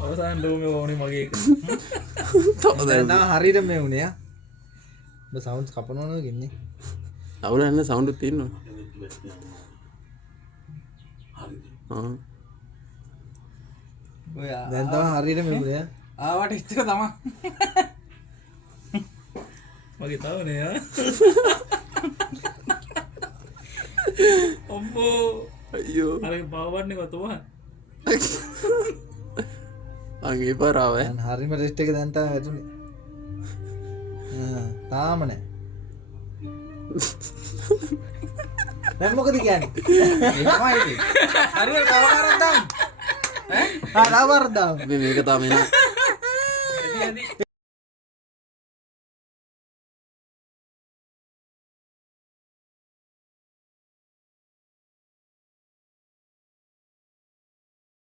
අවසාන ඩෝමේ ඕනේ මගේ එක. දැන් තමයි හරියට මේ උනේ ආ. ඔබ සවුන්ඩ්ස් කපනවද කියන්නේ? අවුල නැහැ සවුන්ඩ් එක තියෙනවා. ඔය දැන් තමයි හරියට මේ උනේ ආ. ආවට ඉච්චක තමා. මගේ තවනේ ආ. ඔම්බෝ අයියෝ අර බවවන්නේ කොතම. අගේ පරාව දැන් හරියම ටෙස්ට් එක දැන් තමයි වැටුනේ. තාම නෑ. දැන් මොකද කියන්නේ? එහෙමයි ඉතින්. හරියට තව කරක් දාන්න. ආ ලාවර් දාන්න. මේක තමයි නේ එදී